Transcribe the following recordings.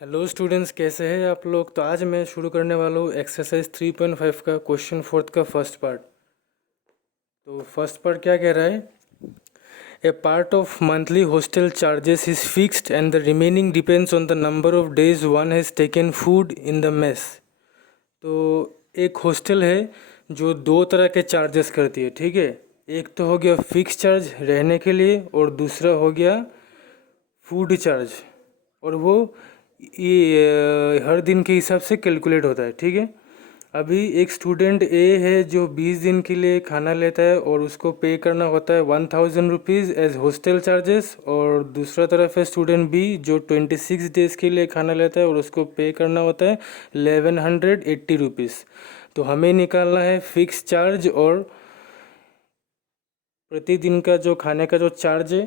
Hello students, कैसे हैं आप लोग। तो आज मैं शुरू करने वाला हूँ एक्सरसाइज 3.5 का क्वेश्चन फोर्थ का फर्स्ट पार्ट। तो फर्स्ट पार्ट क्या कह रहा है, a part of monthly hostel charges is fixed and the remaining depends on the number of days one has taken food in the mess. तो एक hostel है जो दो तरह के चार्जेस करती है, ठीक है। एक तो हो गया फिक्स चार्ज रहने के लिए और दूसरा हो गया फूड चार्ज, और वो ये हर दिन के हिसाब से कैलकुलेट होता है, ठीक है। अभी एक स्टूडेंट ए है जो 20 दिन के लिए खाना लेता है और उसको पे करना होता है 1000 रुपीज़ एज हॉस्टल चार्जेस, और दूसरा तरफ है स्टूडेंट बी जो 26 डेज़ के लिए खाना लेता है और उसको पे करना होता है 1180 रुपीज़। तो हमें निकालना है फिक्स चार्ज और प्रतिदिन का जो खाने का जो चार्ज है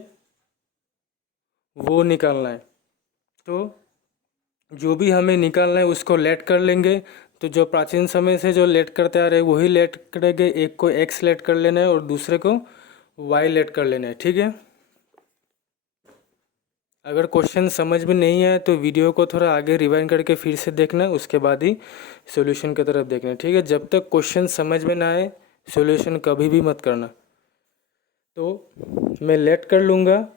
वो निकालना है। तो जो भी हमें निकालना है उसको लेट कर लेंगे। तो जो प्राचीन समय से जो लेट करते आ रहे हैं वही लेट करेंगे। एक को एक्स लेट कर लेना है और दूसरे को वाई लेट कर लेना है, ठीक है। अगर क्वेश्चन समझ में नहीं आए तो वीडियो को थोड़ा आगे रिवाइंड करके फिर से देखना, उसके बाद ही सॉल्यूशन की तरफ देखना, ठीक है। जब तक क्वेश्चन समझ में ना आए सॉल्यूशन कभी भी मत करना। तो मैं लेट कर लूँगा,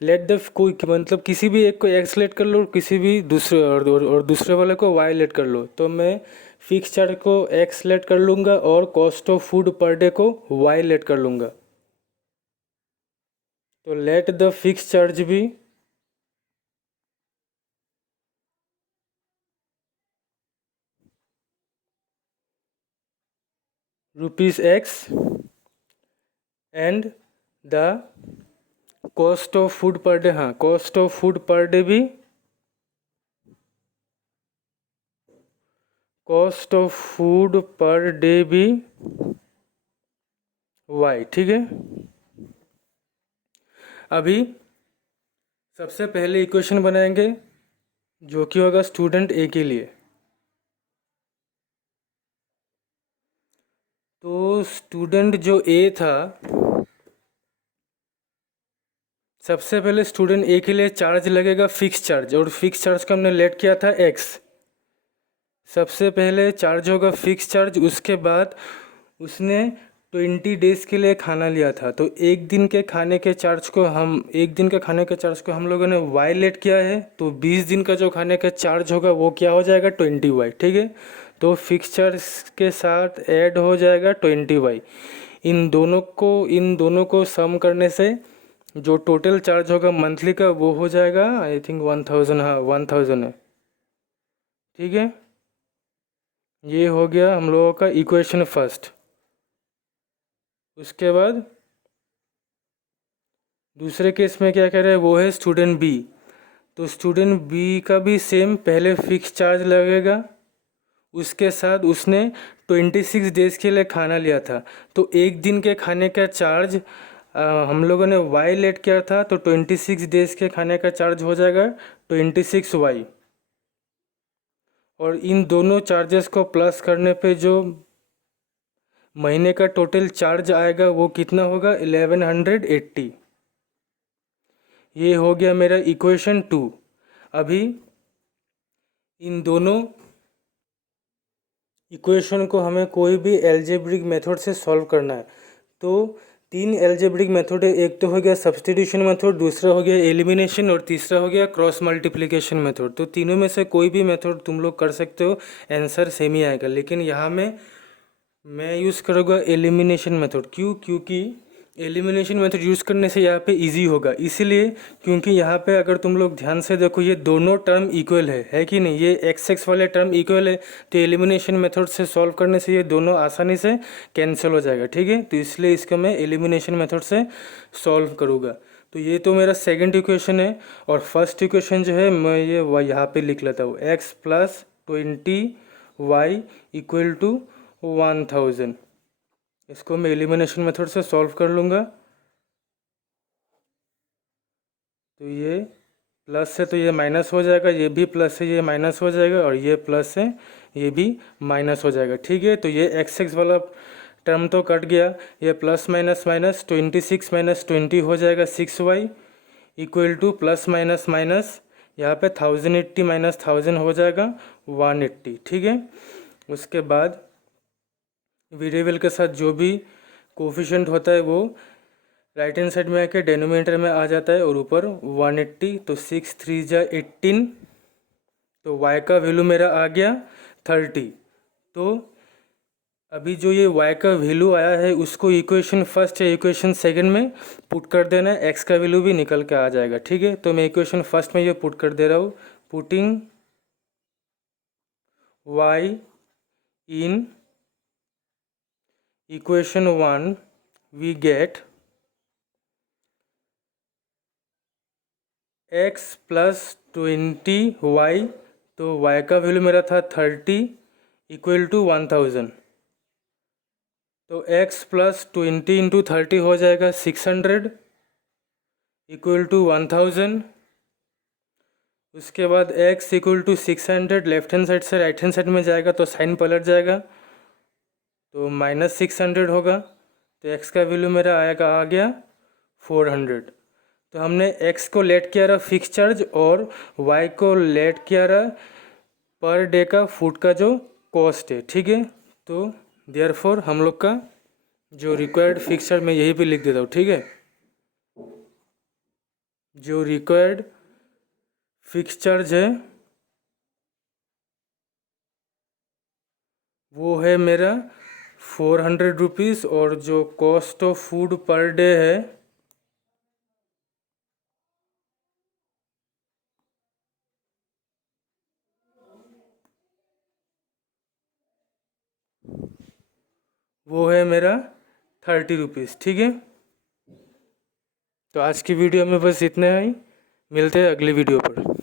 लेट द कोई मतलब किसी भी एक को एक्स लेट कर लो, किसी भी दूसरे और दूसरे वाले को वाई लेट कर लो। तो मैं फिक्स चार्ज को एक्स लेट कर लूँगा और cost of food per day को वाई लेट कर लूँगा। तो लेट द फिक्स चार्ज भी rupees x and the cost of food per day, हाँ cost of food per day भी cost of food per day भी वाई, ठीक है। अभी सबसे पहले इक्वेशन बनाएंगे जो कि होगा स्टूडेंट ए के लिए। तो स्टूडेंट जो ए था, सबसे पहले स्टूडेंट ए के लिए चार्ज लगेगा फिक्स चार्ज, और फिक्स चार्ज को हमने लेट किया था एक्स। सबसे पहले चार्ज होगा फिक्स चार्ज, उसके बाद उसने 20 डेज़ के लिए खाना लिया था। तो एक दिन के खाने के चार्ज को हम लोगों ने वाई लेट किया है। तो 20 दिन का जो खाने का चार्ज होगा वो क्या हो जाएगा 20 वाई, ठीक है। तो फिक्स चार्ज के साथ ऐड हो जाएगा 20 वाई। इन दोनों को सम करने से जो टोटल चार्ज होगा मंथली का वो हो जाएगा आई थिंक 1000, हाँ 1000 है, ठीक है। ये हो गया हम लोगों का इक्वेशन फर्स्ट। उसके बाद दूसरे केस में क्या कह रहे हैं, वो है स्टूडेंट बी। तो स्टूडेंट बी का भी सेम, पहले फिक्स चार्ज लगेगा, उसके साथ उसने 26 डेज़ के लिए खाना लिया था। तो एक दिन के खाने का चार्ज हम लोगों ने वाई लेट किया था, तो 26 डेज़ के खाने का चार्ज हो जाएगा 26 वाई। और इन दोनों चार्जेस को प्लस करने पे जो महीने का टोटल चार्ज आएगा वो कितना होगा 1180। ये हो गया मेरा इक्वेशन 2। अभी इन दोनों इक्वेशन को हमें कोई भी एल्जेब्रिक मेथड से सॉल्व करना है। तो 3 एल्जेब्रिक मेथड है, एक तो हो गया सब्सटीट्यूशन मेथड, दूसरा हो गया एलिमिनेशन और तीसरा हो गया क्रॉस मल्टीप्लिकेशन मेथड। तो तीनों में से कोई भी मेथड तुम लोग कर सकते हो, आंसर सेम ही आएगा। लेकिन यहाँ में मैं यूज़ करूँगा एलिमिनेशन मेथड। क्यों? क्योंकि एलिमिनेशन मेथड यूज़ करने से यहाँ पे इजी होगा, इसीलिए क्योंकि यहाँ पे अगर तुम लोग ध्यान से देखो ये दोनों टर्म इक्वल है कि नहीं, ये एक्स एक्स वाले टर्म इक्वल है। तो एलिमिनेशन मेथड से सॉल्व करने से ये दोनों आसानी से कैंसिल हो जाएगा, ठीक है। तो इसलिए इसको मैं एलिमिनेशन मेथड से सॉल्व करूँगा। तो ये तो मेरा सेकेंड इक्वेशन है। और फर्स्ट इक्वेशन जो है मैं ये यहाँ पे लिख लेता हूँ, x plus 20 y equal to 1000। इसको मैं एलिमिनेशन मेथड से सॉल्व कर लूँगा। तो ये प्लस है तो ये माइनस हो जाएगा, ये भी प्लस है ये माइनस हो जाएगा, और ये प्लस है ये भी माइनस हो जाएगा, ठीक है। तो ये एक्स एक्स वाला टर्म तो कट गया, ये प्लस माइनस माइनस 26 माइनस 20 हो जाएगा 6y equal two plus minus minus यहाँ पे 1080 माइनस 1000 हो जाएगा 180, ठीक है। उसके बाद वेरिएबल के साथ जो भी कोफिशिएंट होता है वो राइट हैंड साइड में आके डेनोमिनेटर में आ जाता है और ऊपर 180, तो 6 3 जा 18, तो y का वैल्यू मेरा आ गया 30। तो अभी जो ये y का वैल्यू आया है उसको इक्वेशन फर्स्ट या इक्वेशन सेकंड में पुट कर देना है, x का वैल्यू भी निकल के आ जाएगा, ठीक है। तो मैं इक्वेशन फर्स्ट में ये पुट कर दे रहा हूँ, putting y in equation 1 we get x plus 20y, तो y का वैल्यू मेरा था 30 इक्वल टू 1000, तो x प्लस 20 इंटू 30 हो जाएगा 600 इक्वल टू 1000। उसके बाद x equal to 600 left hand side से राइट हैंड साइड में जाएगा तो साइन पलट जाएगा, तो माइनस 600 होगा, तो x का वैल्यू मेरा आएगा आ गया 400। तो हमने x को लेट किया रहा फिक्स चार्ज और y को लेट किया रहा पर डे का फूड का जो कॉस्ट है, ठीक है। तो देयरफॉर हम लोग का जो रिक्वायर्ड फिक्स चार्ज मैं यहीं पे लिख देता हूँ, ठीक है। जो रिक्वायर्ड फिक्स चार्ज है वो है मेरा 400 रुपीज़ और जो cost of food per day है वो है मेरा 30 रुपीज़, ठीक है। तो आज की वीडियो में बस इतना ही, मिलते हैं अगली वीडियो पर।